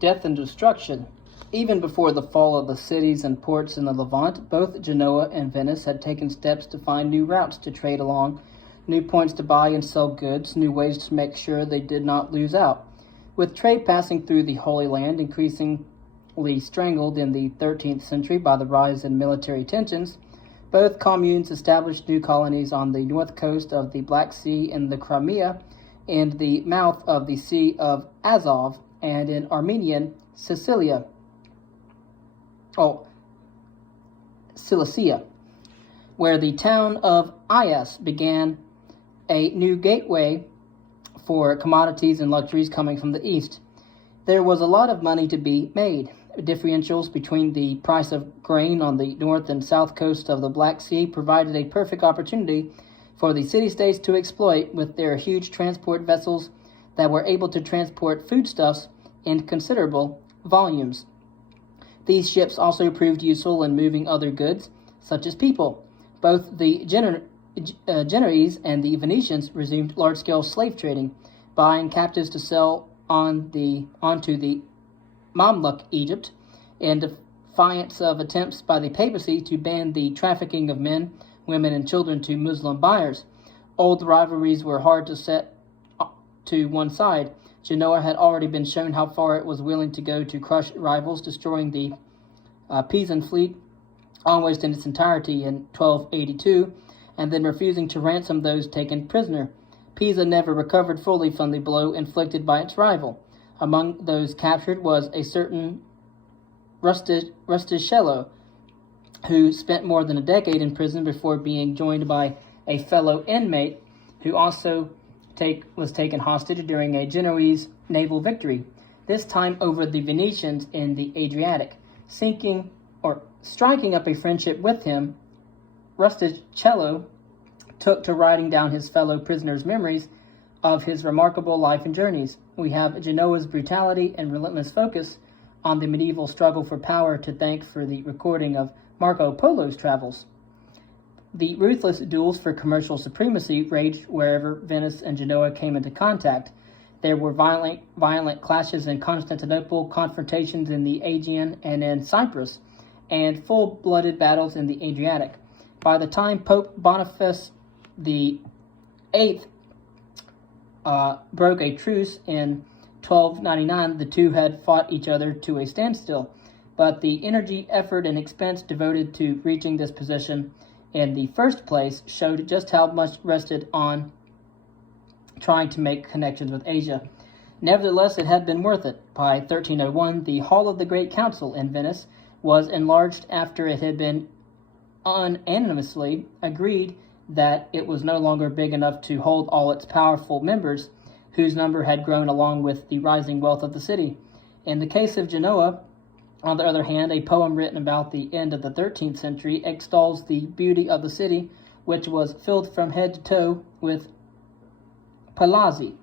death and destruction. Even before the fall of the cities and ports in the Levant, both Genoa and Venice had taken steps to find new routes to trade along, new points to buy and sell goods, new ways to make sure they did not lose out. With trade passing through the Holy Land increasingly strangled in the 13th century by the rise in military tensions, both communes established new colonies on the north coast of the Black Sea in the Crimea and the mouth of the Sea of Azov, and in Armenian Cilicia, where the town of Ias began a new gateway for commodities and luxuries coming from the east. There was a lot of money to be made. Differentials between the price of grain on the north and south coast of the Black Sea provided a perfect opportunity for the city-states to exploit with their huge transport vessels that were able to transport foodstuffs in considerable volumes. These ships also proved useful in moving other goods, such as people. Both the Genoese and the Venetians resumed large-scale slave trading, buying captives to sell onto the Mamluk Egypt, in defiance of attempts by the papacy to ban the trafficking of men, women, and children to Muslim buyers. Old rivalries were hard to set to one side. Genoa had already been shown how far it was willing to go to crush rivals, destroying the Pisan fleet almost in its entirety in 1282, and then refusing to ransom those taken prisoner. Pisa never recovered fully from the blow inflicted by its rival. Among those captured was a certain Rustichello, who spent more than a decade in prison before being joined by a fellow inmate who also was taken hostage during a Genoese naval victory, this time over the Venetians in the Adriatic. Striking up a friendship with him, Rustichello took to writing down his fellow prisoners' memories of his remarkable life and journeys. We have Genoa's brutality and relentless focus on the medieval struggle for power to thank for the recording of Marco Polo's travels. The ruthless duels for commercial supremacy raged wherever Venice and Genoa came into contact. There were violent clashes in Constantinople, confrontations in the Aegean and in Cyprus, and full-blooded battles in the Adriatic. By the time Pope Boniface VIII broke a truce in 1299, the two had fought each other to a standstill. But the energy, effort, and expense devoted to reaching this position in the first place showed just how much rested on trying to make connections with Asia. Nevertheless, it had been worth it. By 1301, the Hall of the Great Council in Venice was enlarged after it had been unanimously agreed that it was no longer big enough to hold all its powerful members, whose number had grown along with the rising wealth of the city. In the case of Genoa, on the other hand, a poem written about the end of the 13th century extols the beauty of the city, which was filled from head to toe with palazzi,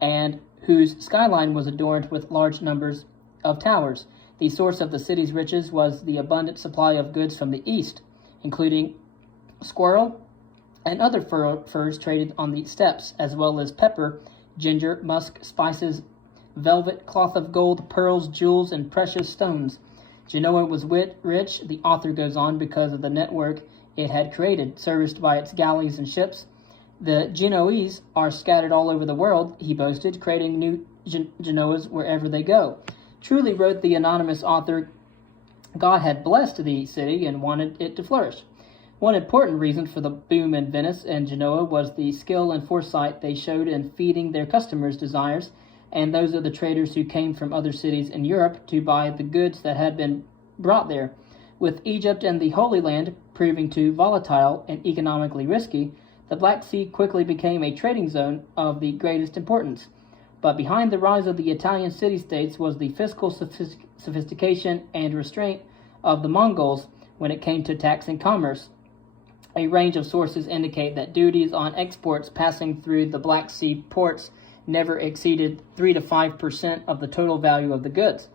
and whose skyline was adorned with large numbers of towers. The source of the city's riches was the abundant supply of goods from the east, including squirrel and other furs traded on the steppes, as well as pepper, ginger, musk, spices, velvet, cloth of gold, pearls, jewels, and precious stones. Genoa was rich, the author goes on, because of the network it had created, serviced by its galleys and ships. The Genoese are scattered all over the world, he boasted, creating new Genoas wherever they go. Truly, wrote the anonymous author, God had blessed the city and wanted it to flourish. One important reason for the boom in Venice and Genoa was the skill and foresight they showed in feeding their customers' desires and those of the traders who came from other cities in Europe to buy the goods that had been brought there. With Egypt and the Holy Land proving too volatile and economically risky, the Black Sea quickly became a trading zone of the greatest importance. But behind the rise of the Italian city-states was the fiscal sophistication and restraint of the Mongols when it came to taxing commerce. A range of sources indicate that duties on exports passing through the Black Sea ports never exceeded 3 to 5% of the total value of the goods.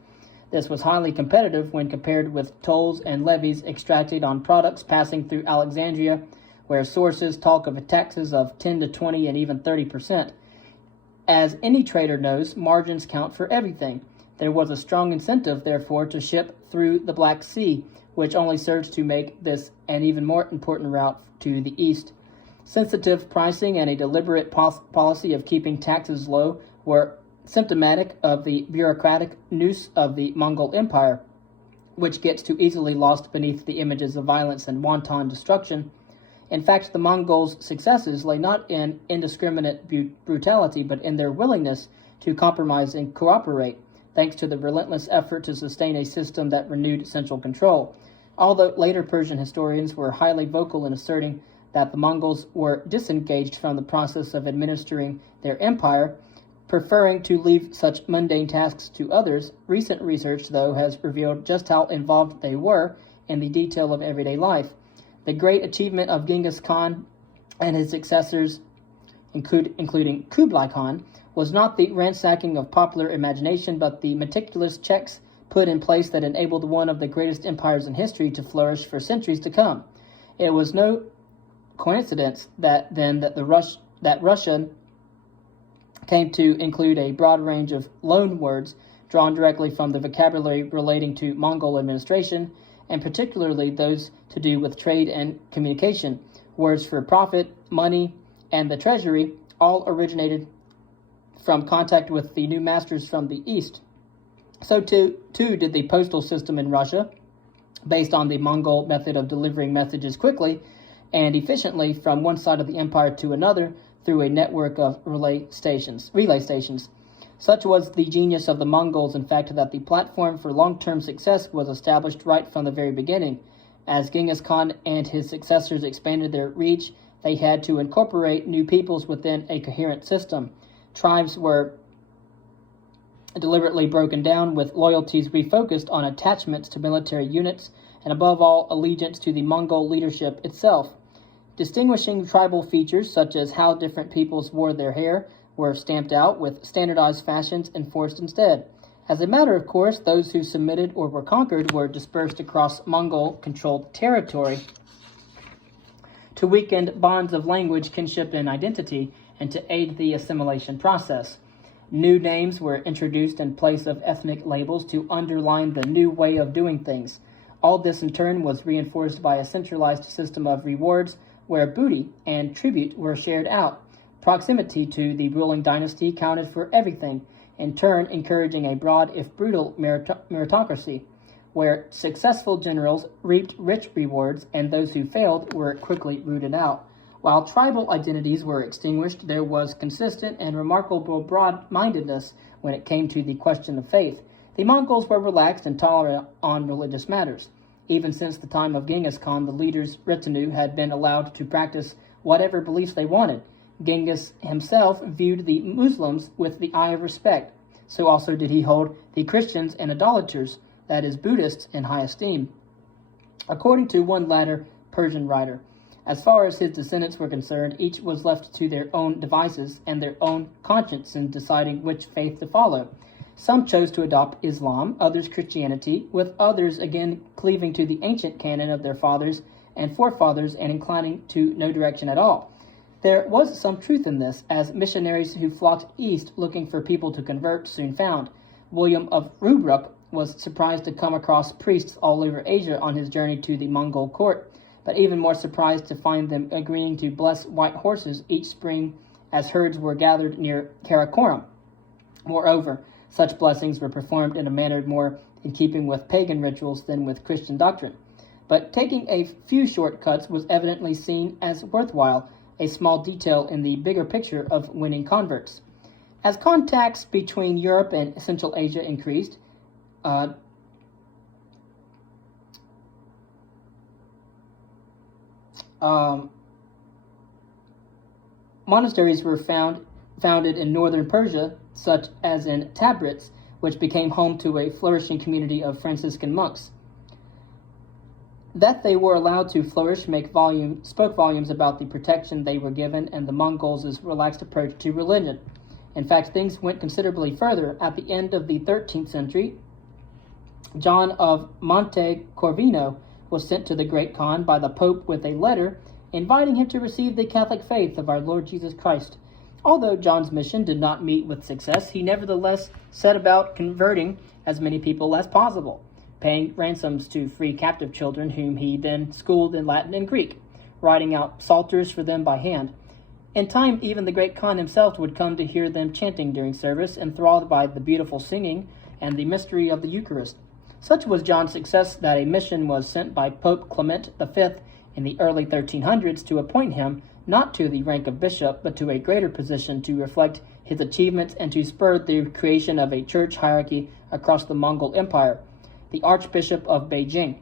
This was highly competitive when compared with tolls and levies extracted on products passing through Alexandria, where sources talk of taxes of 10 to 20 and even 30%. As any trader knows, margins count for everything. There was a strong incentive, therefore, to ship through the Black Sea, which only serves to make this an even more important route to the east. Sensitive pricing and a deliberate policy of keeping taxes low were symptomatic of the bureaucratic nous of the Mongol Empire, which gets too easily lost beneath the images of violence and wanton destruction. In fact, the Mongols' successes lay not in indiscriminate brutality, but in their willingness to compromise and cooperate, thanks to the relentless effort to sustain a system that renewed central control. Although later Persian historians were highly vocal in asserting that the Mongols were disengaged from the process of administering their empire, preferring to leave such mundane tasks to others, recent research, though, has revealed just how involved they were in the detail of everyday life. The great achievement of Genghis Khan and his successors, including Kublai Khan, was not the ransacking of popular imagination, but the meticulous checks put in place that enabled one of the greatest empires in history to flourish for centuries to come. It was no coincidence that Russian came to include a broad range of loan words drawn directly from the vocabulary relating to Mongol administration, and particularly those to do with trade and communication. Words for profit, money, and the treasury all originated from contact with the new masters from the east. So too did the postal system in Russia, based on the Mongol method of delivering messages quickly and efficiently from one side of the empire to another through a network of relay stations. Such was the genius of the Mongols, in fact, that the platform for long-term success was established right from the very beginning. As Genghis Khan and his successors expanded their reach, they had to incorporate new peoples within a coherent system. Tribes were deliberately broken down, with loyalties refocused on attachments to military units, and above all, allegiance to the Mongol leadership itself. Distinguishing tribal features, such as how different peoples wore their hair, were stamped out, with standardized fashions enforced instead. As a matter of course, those who submitted or were conquered were dispersed across Mongol-controlled territory to weaken bonds of language, kinship, and identity, and to aid the assimilation process. New names were introduced in place of ethnic labels to underline the new way of doing things. All this, in turn, was reinforced by a centralized system of rewards where booty and tribute were shared out. Proximity to the ruling dynasty counted for everything, in turn encouraging a broad, if brutal, meritocracy, where successful generals reaped rich rewards and those who failed were quickly rooted out. While tribal identities were extinguished, there was consistent and remarkable broad-mindedness when it came to the question of faith. The Mongols were relaxed and tolerant on religious matters. Even since the time of Genghis Khan, the leader's retinue had been allowed to practice whatever beliefs they wanted. Genghis himself viewed the Muslims with the eye of respect. So also did he hold the Christians and idolaters, that is, Buddhists, in high esteem. According to one latter Persian writer, as far as his descendants were concerned, each was left to their own devices and their own conscience in deciding which faith to follow. Some chose to adopt Islam, others Christianity, with others again cleaving to the ancient canon of their fathers and forefathers and inclining to no direction at all. There was some truth in this, as missionaries who flocked east looking for people to convert soon found. William of Rubruck was surprised to come across priests all over Asia on his journey to the Mongol court, but even more surprised to find them agreeing to bless white horses each spring as herds were gathered near Karakoram. Moreover, such blessings were performed in a manner more in keeping with pagan rituals than with Christian doctrine. But taking a few shortcuts was evidently seen as worthwhile, a small detail in the bigger picture of winning converts. As contacts between Europe and Central Asia increased, monasteries were founded in northern Persia, such as in Tabriz, which became home to a flourishing community of Franciscan monks. That they were allowed to flourish spoke volumes about the protection they were given and the Mongols' relaxed approach to religion. In fact, things went considerably further. At the end of the 13th century, John of Monte Corvino was sent to the Great Khan by the Pope with a letter inviting him to receive the Catholic faith of our Lord Jesus Christ. Although John's mission did not meet with success, he nevertheless set about converting as many people as possible, paying ransoms to free captive children whom he then schooled in Latin and Greek, writing out psalters for them by hand. In time, even the great Khan himself would come to hear them chanting during service, enthralled by the beautiful singing and the mystery of the Eucharist. Such was John's success that a mission was sent by Pope Clement V in the early 1300s to appoint him not to the rank of bishop, but to a greater position to reflect his achievements and to spur the creation of a church hierarchy across the Mongol Empire, the Archbishop of Beijing.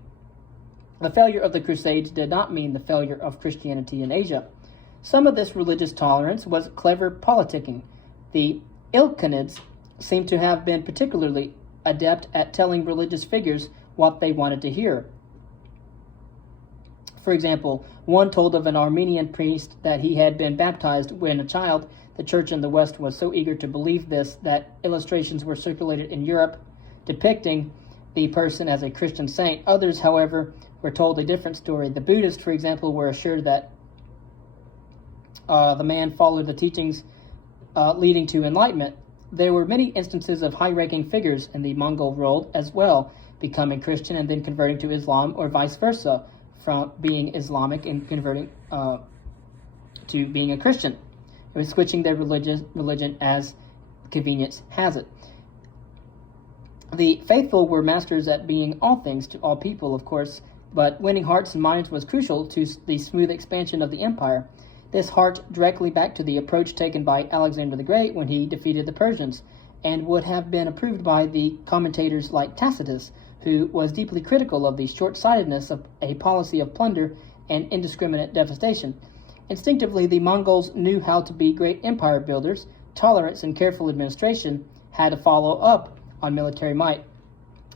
The failure of the Crusades did not mean the failure of Christianity in Asia. Some of this religious tolerance was clever politicking. The Ilkhanids seem to have been particularly adept at telling religious figures what they wanted to hear. For example, one told of an Armenian priest that he had been baptized when a child. The church in the West was so eager to believe this that illustrations were circulated in Europe depicting the person as a Christian saint. Others, however, were told a different story. The Buddhists, for example, were assured that the man followed the teachings leading to enlightenment. There were many instances of high-ranking figures in the Mongol world as well, becoming Christian and then converting to Islam, or vice versa, from being Islamic and converting to being a Christian. It was switching their religion as convenience has it. The faithful were masters at being all things to all people, of course, but winning hearts and minds was crucial to the smooth expansion of the empire. This harked directly back to the approach taken by Alexander the Great when he defeated the Persians, and would have been approved by the commentators like Tacitus, who was deeply critical of the short-sightedness of a policy of plunder and indiscriminate devastation. Instinctively, the Mongols knew how to be great empire builders. Tolerance and careful administration had to follow up on military might.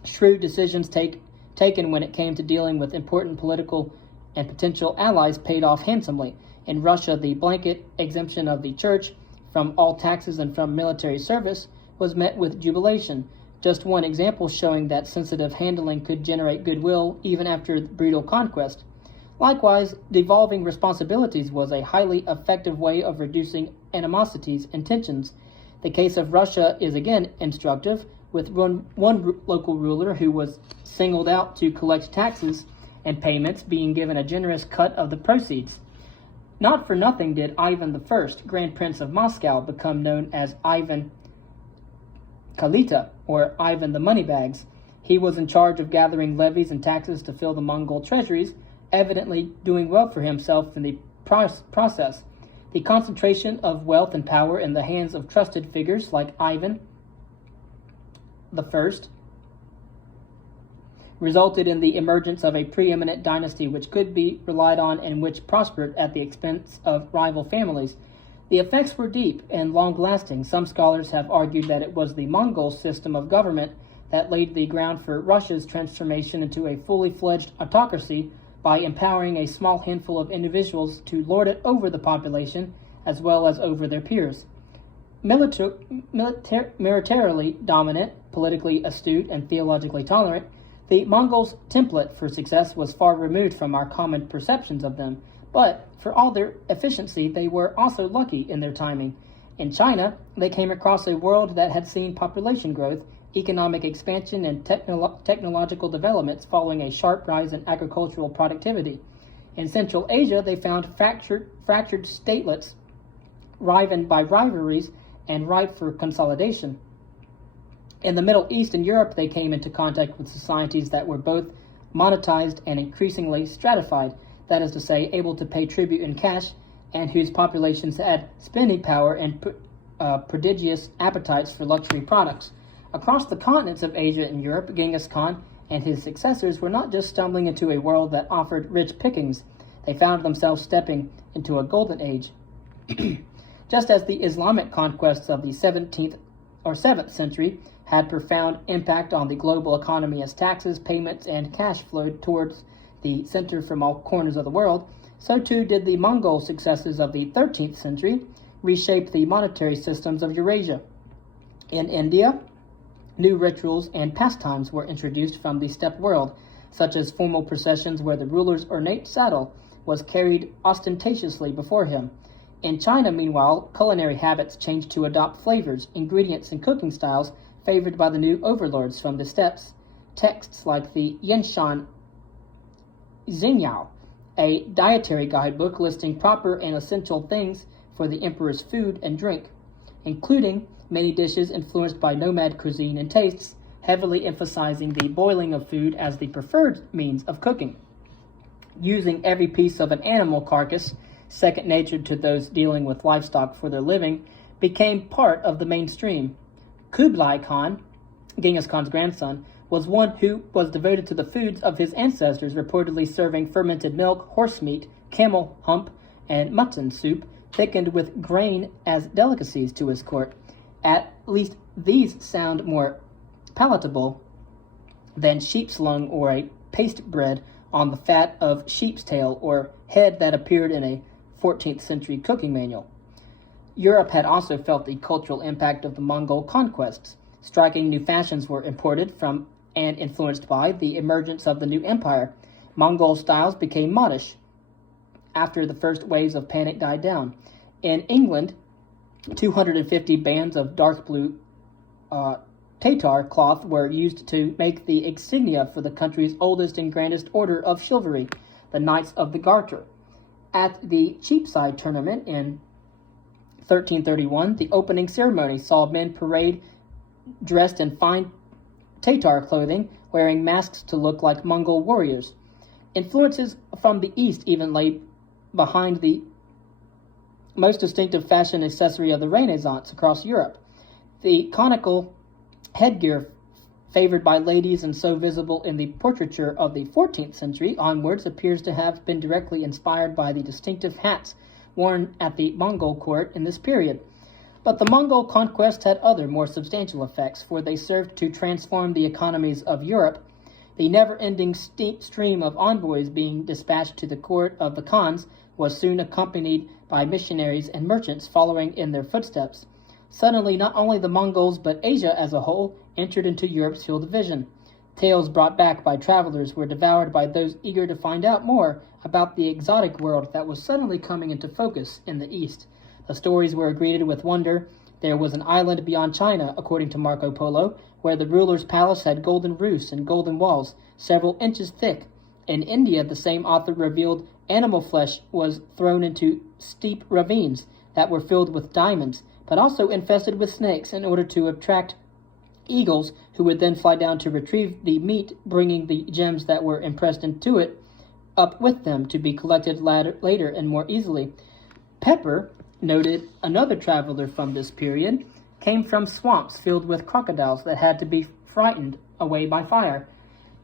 Shrewd decisions taken when it came to dealing with important political and potential allies paid off handsomely. In Russia, the blanket exemption of the church from all taxes and from military service was met with jubilation. Just one example showing that sensitive handling could generate goodwill even after brutal conquest. Likewise, devolving responsibilities was a highly effective way of reducing animosities and tensions. The case of Russia is again instructive, with one local ruler who was singled out to collect taxes and payments being given a generous cut of the proceeds. Not for nothing did Ivan I, Grand Prince of Moscow, become known as Ivan Kalita, or Ivan the Moneybags. He was in charge of gathering levies and taxes to fill the Mongol treasuries, evidently doing well for himself in the process. The concentration of wealth and power in the hands of trusted figures like Ivan I resulted in the emergence of a preeminent dynasty which could be relied on and which prospered at the expense of rival families. The effects were deep and long-lasting. Some scholars have argued that it was the Mongol system of government that laid the ground for Russia's transformation into a fully fledged autocracy by empowering a small handful of individuals to lord it over the population as well as over their peers. Militarily dominant, politically astute, and theologically tolerant, the Mongols' template for success was far removed from our common perceptions of them, but for all their efficiency, they were also lucky in their timing. In China, they came across a world that had seen population growth, economic expansion, and technological developments following a sharp rise in agricultural productivity. In Central Asia, they found fractured statelets riven by rivalries and ripe for consolidation. In the Middle East and Europe, they came into contact with societies that were both monetized and increasingly stratified, that is to say, able to pay tribute in cash, and whose populations had spending power and prodigious appetites for luxury products. Across the continents of Asia and Europe, Genghis Khan and his successors were not just stumbling into a world that offered rich pickings. They found themselves stepping into a golden age. Just as the Islamic conquests of the 7th century had profound impact on the global economy as taxes, payments, and cash flowed towards the center from all corners of the world, so too did the Mongol successes of the 13th century reshape the monetary systems of Eurasia. In India, new rituals and pastimes were introduced from the steppe world, such as formal processions where the ruler's ornate saddle was carried ostentatiously before him. In China, meanwhile, culinary habits changed to adopt flavors, ingredients, and cooking styles favored by the new overlords from the steppes. Texts like the Yenshan Xinyao, a dietary guidebook listing proper and essential things for the emperor's food and drink, including many dishes influenced by nomad cuisine and tastes, heavily emphasizing the boiling of food as the preferred means of cooking. Using every piece of an animal carcass, second nature to those dealing with livestock for their living, became part of the mainstream. Kublai Khan, Genghis Khan's grandson, was one who was devoted to the foods of his ancestors, reportedly serving fermented milk, horse meat, camel hump, and mutton soup, thickened with grain as delicacies to his court. At least these sound more palatable than sheep's lung or a paste bread on the fat of sheep's tail or head that appeared in a 14th century cooking manual. Europe had also felt the cultural impact of the Mongol conquests. Striking new fashions were imported from and influenced by the emergence of the new empire. Mongol styles became modish after the first waves of panic died down. In England, 250 bands of dark blue Tatar cloth were used to make the insignia for the country's oldest and grandest order of chivalry, the Knights of the Garter. At the Cheapside tournament in 1331, the opening ceremony saw men parade dressed in fine Tatar clothing, wearing masks to look like Mongol warriors. Influences from the East even lay behind the most distinctive fashion accessory of the Renaissance across Europe. The conical headgear favored by ladies and so visible in the portraiture of the 14th century onwards appears to have been directly inspired by the distinctive hats worn at the Mongol court in this period. But the Mongol conquest had other, more substantial effects, for they served to transform the economies of Europe. The never-ending stream of envoys being dispatched to the court of the Khans was soon accompanied by missionaries and merchants following in their footsteps. Suddenly, not only the Mongols, but Asia as a whole entered into Europe's field of vision. Tales brought back by travelers were devoured by those eager to find out more about the exotic world that was suddenly coming into focus in the East. The stories were greeted with wonder. There was an island beyond China, according to Marco Polo, where the ruler's palace had golden roofs and golden walls, several inches thick. In India, the same author revealed animal flesh was thrown into steep ravines that were filled with diamonds, but also infested with snakes in order to attract eagles who would then fly down to retrieve the meat, bringing the gems that were impressed into it up with them to be collected later and more easily. Pepper, noted another traveler from this period, came from swamps filled with crocodiles that had to be frightened away by fire.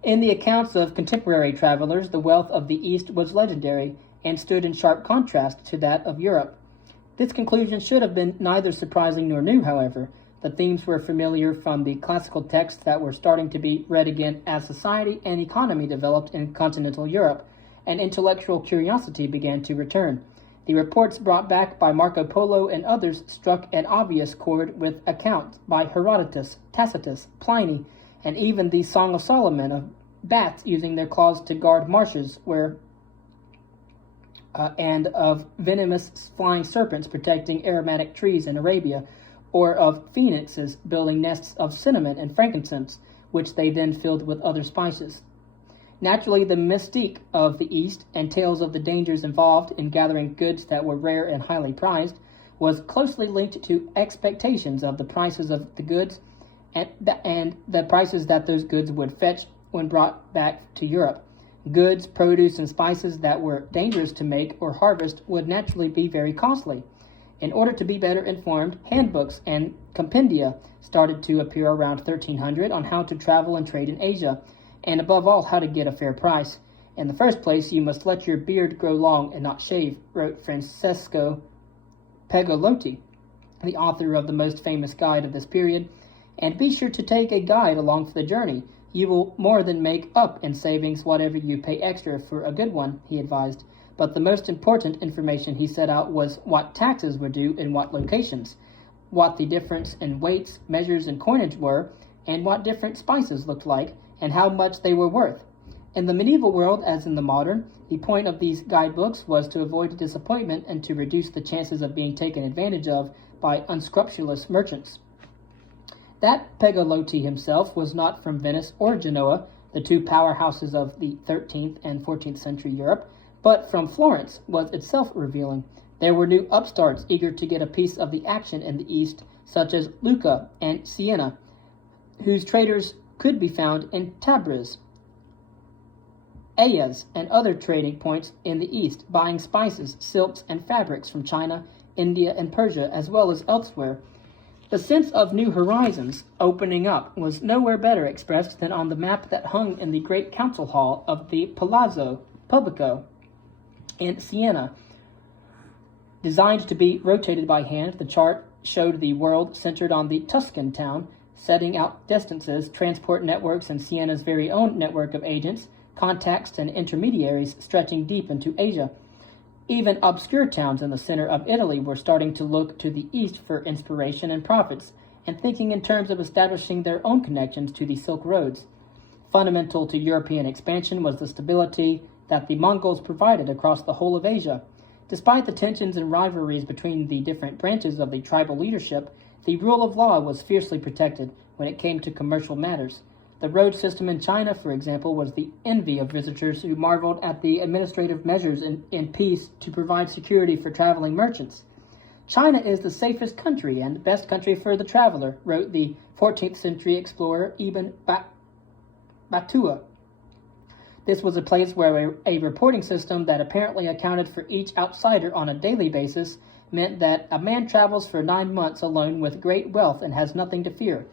In the accounts of contemporary travelers, the wealth of the East was legendary and stood in sharp contrast to that of Europe. This conclusion should have been neither surprising nor new, however. The themes were familiar from the classical texts that were starting to be read again as society and economy developed in continental Europe, and intellectual curiosity began to return. The reports brought back by Marco Polo and others struck an obvious chord with accounts by Herodotus, Tacitus, Pliny, and even the Song of Solomon of bats using their claws to guard marshes and of venomous flying serpents protecting aromatic trees in Arabia, or of phoenixes building nests of cinnamon and frankincense, which they then filled with other spices. Naturally, the mystique of the East and tales of the dangers involved in gathering goods that were rare and highly prized was closely linked to expectations of the prices of the goods and the prices that those goods would fetch when brought back to Europe. Goods, produce, and spices that were dangerous to make or harvest would naturally be very costly. In order to be better informed, handbooks and compendia started to appear around 1300 on how to travel and trade in Asia, and above all, how to get a fair price. In the first place, you must let your beard grow long and not shave, wrote Francesco Pegolotti, the author of the most famous guide of this period, and be sure to take a guide along for the journey. You will more than make up in savings whatever you pay extra for a good one, he advised. But the most important information he set out was what taxes were due in what locations, what the difference in weights, measures, and coinage were, and what different spices looked like, and how much they were worth. In the medieval world, as in the modern, the point of these guidebooks was to avoid disappointment and to reduce the chances of being taken advantage of by unscrupulous merchants. That Pegolotti himself was not from Venice or Genoa, the two powerhouses of the 13th and 14th century Europe, but from Florence was itself revealing. There were new upstarts eager to get a piece of the action in the East, such as Lucca and Siena, whose traders could be found in Tabriz, Ayaz, and other trading points in the East, buying spices, silks, and fabrics from China, India, and Persia, as well as elsewhere. The sense of new horizons opening up was nowhere better expressed than on the map that hung in the great council hall of the Palazzo Pubblico in Siena. Designed to be rotated by hand, the chart showed the world centered on the Tuscan town, setting out distances, transport networks, and Siena's very own network of agents, contacts, and intermediaries stretching deep into Asia. Even obscure towns in the center of Italy were starting to look to the east for inspiration and profits, and thinking in terms of establishing their own connections to the Silk Roads. Fundamental to European expansion was the stability that the Mongols provided across the whole of Asia. Despite the tensions and rivalries between the different branches of the tribal leadership, the rule of law was fiercely protected when it came to commercial matters. The road system in China, for example, was the envy of visitors who marveled at the administrative measures in peace to provide security for traveling merchants. China is the safest country and best country for the traveler, wrote the 14th century explorer Ibn Battuta. This was a place where a reporting system that apparently accounted for each outsider on a daily basis meant that a man travels for 9 months alone with great wealth and has nothing to fear.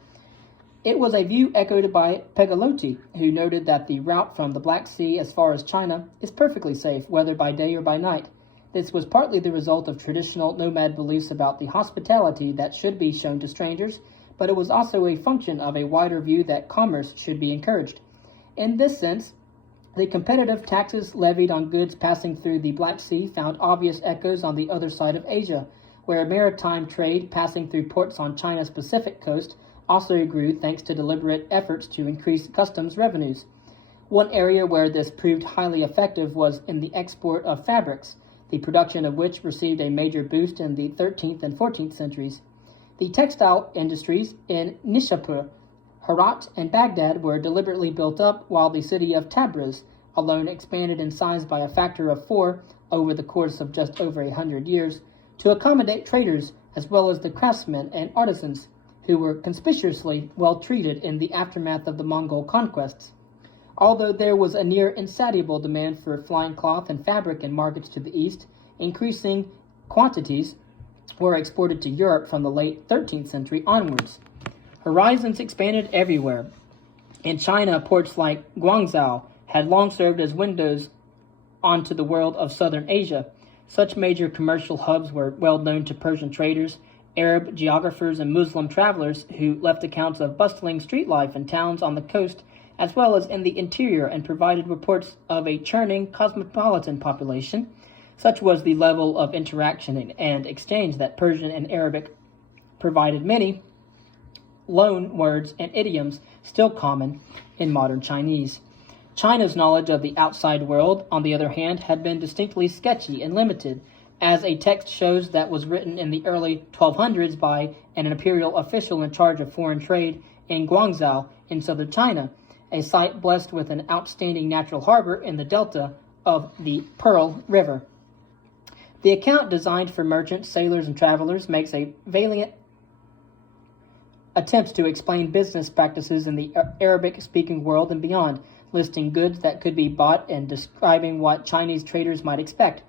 It was a view echoed by Pegolotti, who noted that the route from the Black Sea as far as China is perfectly safe, whether by day or by night. This was partly the result of traditional nomad beliefs about the hospitality that should be shown to strangers, but it was also a function of a wider view that commerce should be encouraged. In this sense, the competitive taxes levied on goods passing through the Black Sea found obvious echoes on the other side of Asia, where maritime trade passing through ports on China's Pacific coast also grew thanks to deliberate efforts to increase customs revenues. One area where this proved highly effective was in the export of fabrics, the production of which received a major boost in the 13th and 14th centuries. The textile industries in Nishapur, Herat, and Baghdad were deliberately built up, while the city of Tabriz alone expanded in size by a factor of 4 over the course of just over 100 years to accommodate traders as well as the craftsmen and artisans who were conspicuously well treated in the aftermath of the Mongol conquests. Although there was a near insatiable demand for flying cloth and fabric in markets to the east, increasing quantities were exported to Europe from the late 13th century onwards. Horizons expanded everywhere. In China, ports like Guangzhou had long served as windows onto the world of southern Asia. Such major commercial hubs were well known to Persian traders, Arab geographers, and Muslim travelers who left accounts of bustling street life in towns on the coast as well as in the interior and provided reports of a churning cosmopolitan population. Such was the level of interaction and exchange that Persian and Arabic provided many loan words and idioms still common in modern Chinese. China's knowledge of the outside world, on the other hand, had been distinctly sketchy and limited, as a text shows that was written in the early 1200s by an imperial official in charge of foreign trade in Guangzhou in southern China, a site blessed with an outstanding natural harbor in the delta of the Pearl River. The account, designed for merchants, sailors, and travelers, makes a valiant attempt to explain business practices in the Arabic-speaking world and beyond, listing goods that could be bought and describing what Chinese traders might expect.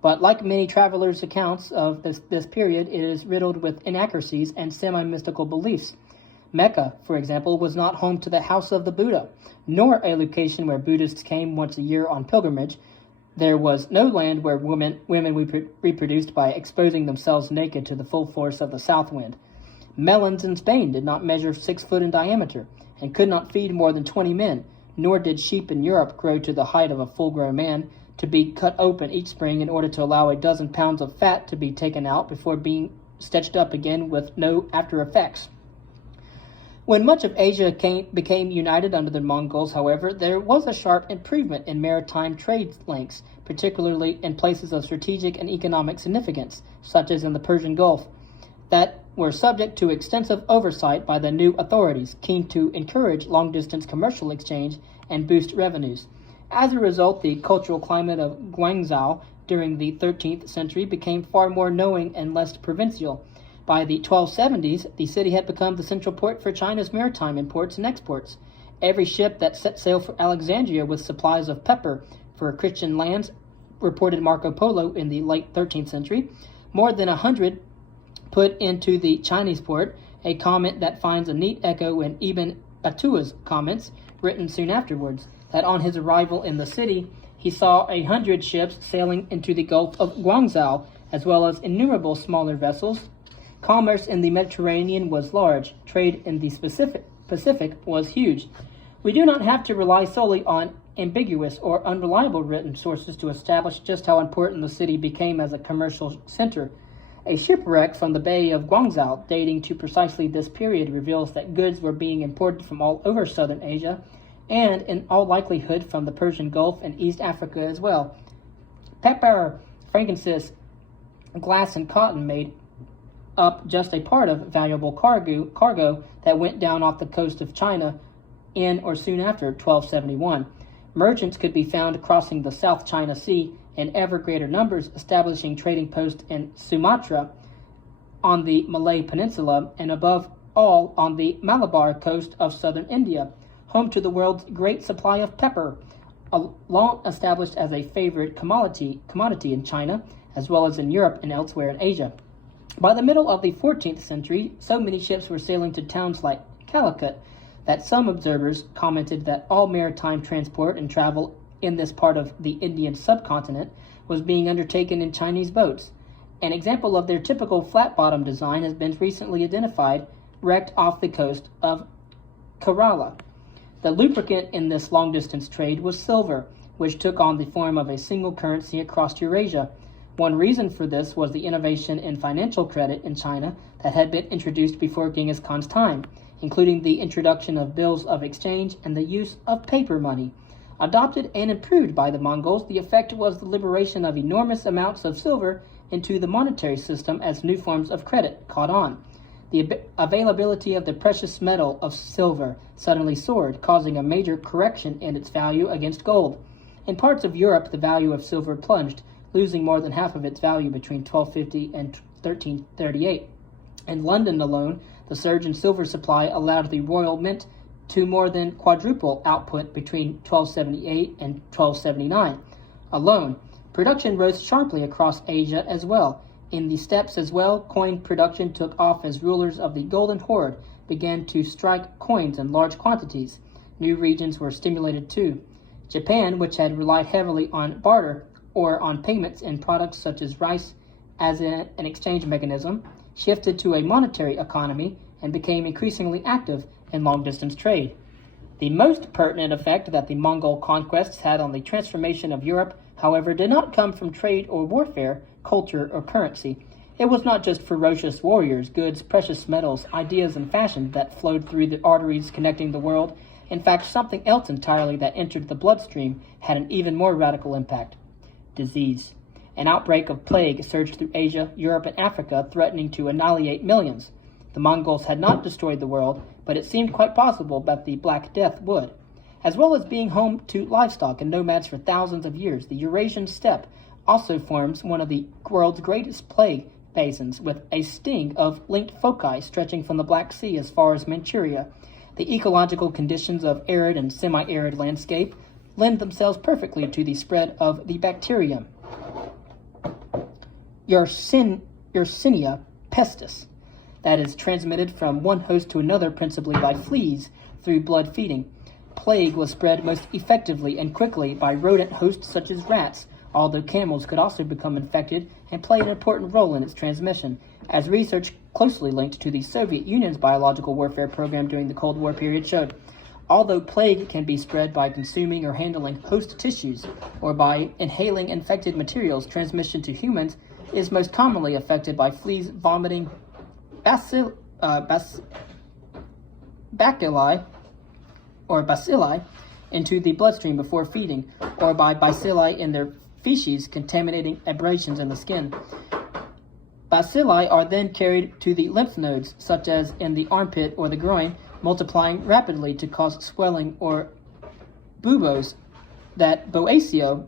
But like many travelers' accounts of this period, it is riddled with inaccuracies and semi-mystical beliefs. Mecca, for example, was not home to the House of the Buddha, nor a location where Buddhists came once a year on pilgrimage. There was no land where women reproduced by exposing themselves naked to the full force of the south wind. Melons in Spain did not measure 6 foot in diameter and could not feed more than 20 men, nor did sheep in Europe grow to the height of a full-grown man, to be cut open each spring in order to allow a dozen pounds of fat to be taken out before being stitched up again with no after effects. When much of Asia became united under the Mongols, however, there was a sharp improvement in maritime trade links, particularly in places of strategic and economic significance, such as in the Persian Gulf. That were subject to extensive oversight by the new authorities, keen to encourage long-distance commercial exchange and boost revenues. As a result, the cultural climate of Guangzhou during the 13th century became far more knowing and less provincial. By the 1270s, the city had become the central port for China's maritime imports and exports. Every ship that set sail for Alexandria with supplies of pepper for Christian lands, reported Marco Polo in the late 13th century, more than 100 put into the Chinese port, a comment that finds a neat echo in Ibn Battua's comments, written soon afterwards, that on his arrival in the city, he saw 100 ships sailing into the Gulf of Guangzhou, as well as innumerable smaller vessels. Commerce in the Mediterranean was large. Trade in the Pacific was huge. We do not have to rely solely on ambiguous or unreliable written sources to establish just how important the city became as a commercial center. A shipwreck from the Bay of Guangzhou, dating to precisely this period, reveals that goods were being imported from all over southern Asia, and in all likelihood from the Persian Gulf and East Africa as well. Pepper, frankincense, glass, and cotton made up just a part of valuable cargo that went down off the coast of China in or soon after 1271. Merchants could be found crossing the South China Sea in ever greater numbers, establishing trading posts in Sumatra, on the Malay Peninsula, and above all on the Malabar coast of southern India, home to the world's great supply of pepper, long established as a favorite commodity in China, as well as in Europe and elsewhere in Asia. By the middle of the 14th century, so many ships were sailing to towns like Calicut that some observers commented that all maritime transport and travel in this part of the Indian subcontinent was being undertaken in Chinese boats. An example of their typical flat-bottom design has been recently identified, wrecked off the coast of Kerala. The lubricant in this long-distance trade was silver, which took on the form of a single currency across Eurasia. One reason for this was the innovation in financial credit in China that had been introduced before Genghis Khan's time, including the introduction of bills of exchange and the use of paper money. Adopted and improved by the Mongols, the effect was the liberation of enormous amounts of silver into the monetary system as new forms of credit caught on. The availability of the precious metal of silver suddenly soared, causing a major correction in its value against gold. In parts of Europe, the value of silver plunged, losing more than half of its value between 1250 and 1338. In London alone, the surge in silver supply allowed the Royal Mint to more than quadruple output between 1278 and 1279 alone. Production rose sharply across Asia as well. In the steppes as well, coin production took off as rulers of the Golden Horde began to strike coins in large quantities. New regions were stimulated too. Japan, which had relied heavily on barter or on payments in products such as rice as an exchange mechanism, shifted to a monetary economy and became increasingly active in long-distance trade. The most pertinent effect that the Mongol conquests had on the transformation of Europe, however, did not come from trade or warfare, culture or currency. It was not just ferocious warriors, goods, precious metals, ideas, and fashion that flowed through the arteries connecting the world. In fact, something else entirely that entered the bloodstream had an even more radical impact: disease. An outbreak of plague surged through Asia, Europe, and Africa, threatening to annihilate millions. The Mongols had not destroyed the world, but it seemed quite possible that the Black Death would. As well as being home to livestock and nomads for thousands of years, the Eurasian steppe also forms one of the world's greatest plague basins, with a sting of linked foci stretching from the Black Sea as far as Manchuria. The ecological conditions of arid and semi-arid landscape lend themselves perfectly to the spread of the bacterium Yersinia pestis, that is transmitted from one host to another principally by fleas through blood feeding. Plague was spread most effectively and quickly by rodent hosts such as rats, although camels could also become infected and play an important role in its transmission, as research closely linked to the Soviet Union's biological warfare program during the Cold War period showed. Although plague can be spread by consuming or handling host tissues or by inhaling infected materials, transmission to humans is most commonly affected by fleas vomiting bacilli into the bloodstream before feeding, or by bacilli in their feces contaminating abrasions in the skin. Bacilli are then carried to the lymph nodes, such as in the armpit or the groin, multiplying rapidly to cause swelling or buboes that Boecio,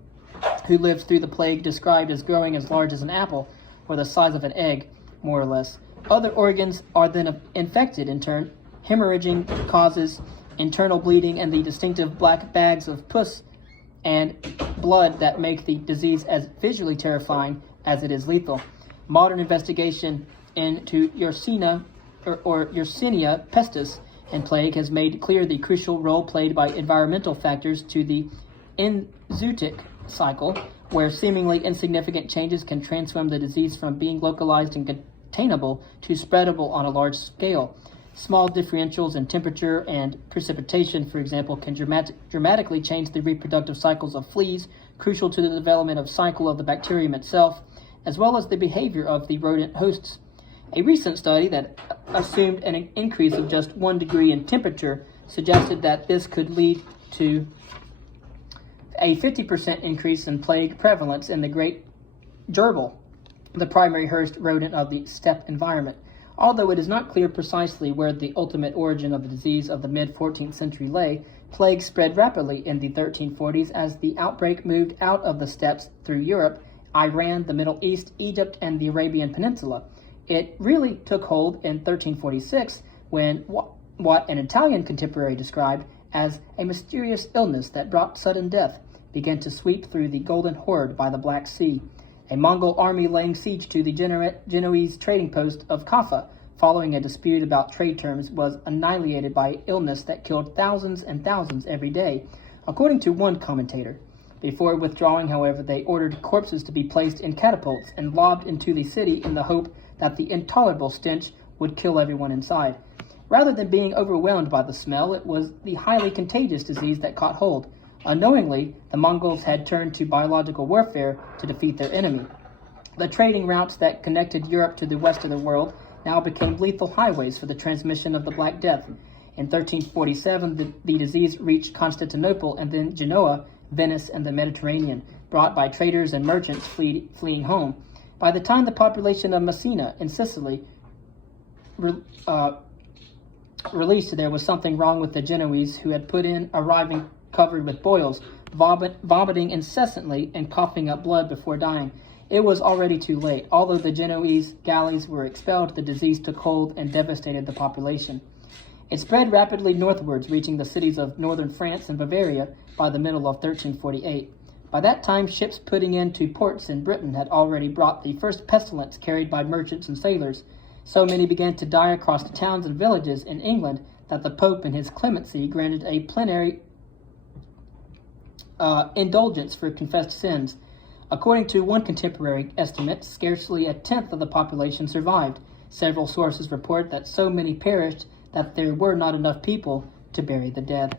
who lived through the plague, described as growing as large as an apple or the size of an egg, more or less. Other organs are then infected in turn. Hemorrhaging causes internal bleeding and the distinctive black bags of pus and blood that make the disease as visually terrifying as it is lethal. Modern investigation into Yersinia pestis and plague has made clear the crucial role played by environmental factors to the enzootic cycle, where seemingly insignificant changes can transform the disease from being localized and containable to spreadable on a large scale. Small differentials in temperature and precipitation, for example, can dramatically change the reproductive cycles of fleas, crucial to the development of cycle of the bacterium itself, as well as the behavior of the rodent hosts. A recent study that assumed an increase of just 1 degree in temperature suggested that this could lead to a 50% increase in plague prevalence in the great gerbil, the primary host rodent of the steppe environment. Although it is not clear precisely where the ultimate origin of the disease of the mid-14th century lay, plague spread rapidly in the 1340s as the outbreak moved out of the steppes through Europe, Iran, the Middle East, Egypt, and the Arabian Peninsula. It really took hold in 1346 when what an Italian contemporary described as a mysterious illness that brought sudden death began to sweep through the Golden Horde by the Black Sea. A Mongol army laying siege to the Genoese trading post of Kaffa, following a dispute about trade terms, was annihilated by illness that killed thousands and thousands every day, according to one commentator. Before withdrawing, however, they ordered corpses to be placed in catapults and lobbed into the city in the hope that the intolerable stench would kill everyone inside. Rather than being overwhelmed by the smell, it was the highly contagious disease that caught hold. Unknowingly, the Mongols had turned to biological warfare to defeat their enemy. The trading routes that connected Europe to the rest of the world now became lethal highways for the transmission of the Black Death. In 1347, the disease reached Constantinople and then Genoa, Venice, and the Mediterranean, brought by traders and merchants fleeing home. By the time the population of Messina in Sicily released, there was something wrong with the Genoese, who had put in arriving covered with boils, vomiting incessantly and coughing up blood before dying. It was already too late. Although the Genoese galleys were expelled, the disease took hold and devastated the population. It spread rapidly northwards, reaching the cities of northern France and Bavaria by the middle of 1348. By that time, ships putting into ports in Britain had already brought the first pestilence carried by merchants and sailors. So many began to die across the towns and villages in England that the Pope in his clemency granted a plenary indulgence for confessed sins. According to one contemporary estimate, scarcely a tenth of the population survived. Several sources report that so many perished that there were not enough people to bury the dead.